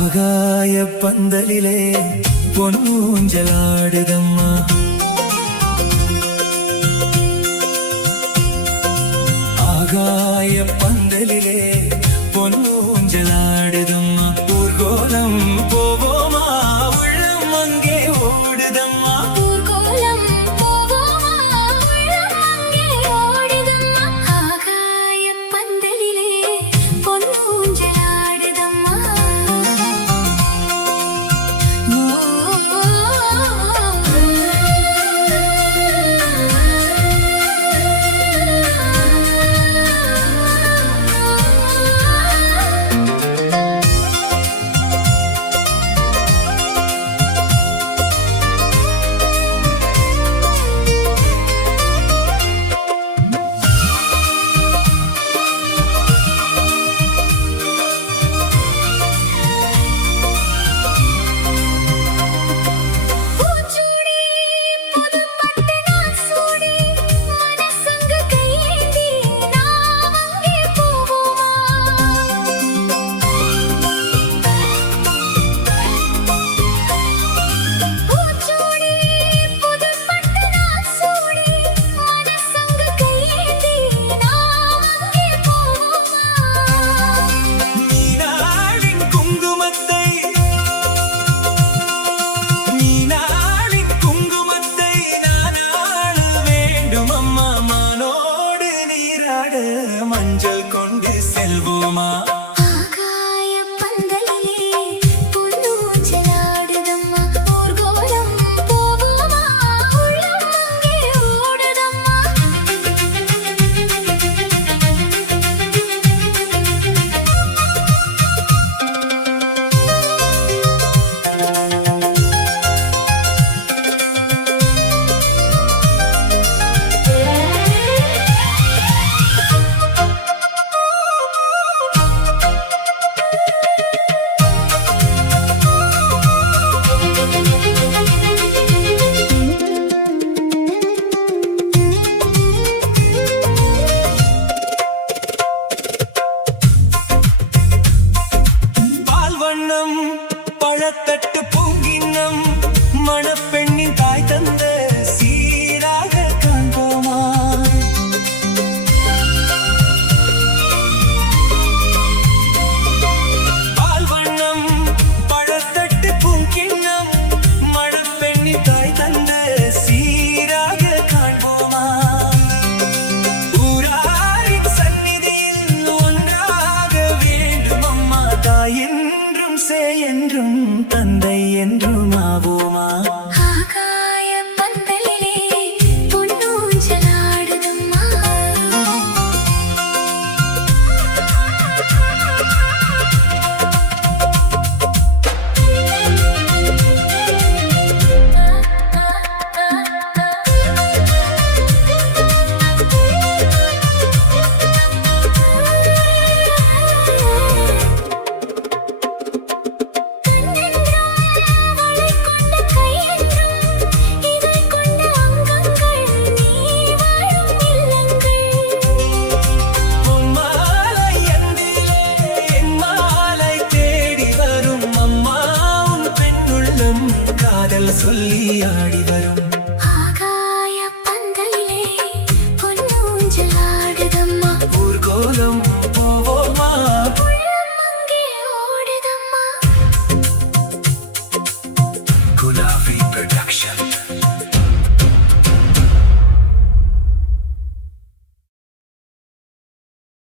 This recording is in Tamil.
ஆகாய பந்தலிலே பொன்னூஞ்சலாடுதம்மா. ஆகாய பந்தலிலே பொன்னூஞ்சலாடுதம்மா. ஊர்கோலம் போவோமா, உள்ளம் அங்கே ஓடுதம்மா. ஊர்கோலம் போவோமா, உள்ளம் அங்கே ஓடுதம்மா. ஆகாய பந்தலிலே பொன்னூஞ்சலாடுதம்மா. மஞ்சள் கொண்டு செல்வோமா. ஆகாய பந்தலிலே பொன்னூஞ்சலாடுதம்மா. ஊர்கோலம் போவோமா, உள்ளம் அங்கே ஓடுதம்மா. பழத்தட்டு பூங்கின்னம் மணப்பெண்ணின் தாய் தந்த சீராக காண்போமா. பால் வண்ணம் பழத்தட்டு பூங்கின்னம் மணப்பெண்ணின் தாய் தந்த சீராக காண்போமா. ஊராரின் சந்நிதியில் ஒன்றாக வேண்டும் அம்மா. தாய் என்றும் சேய் என்றும் தந்தை என்றும் ஆவோமா. ஆகாய பந்தலிலே பொன்னூஞ்சலாடுதம்மா. காதல் சொல்லி ஆடி வரும்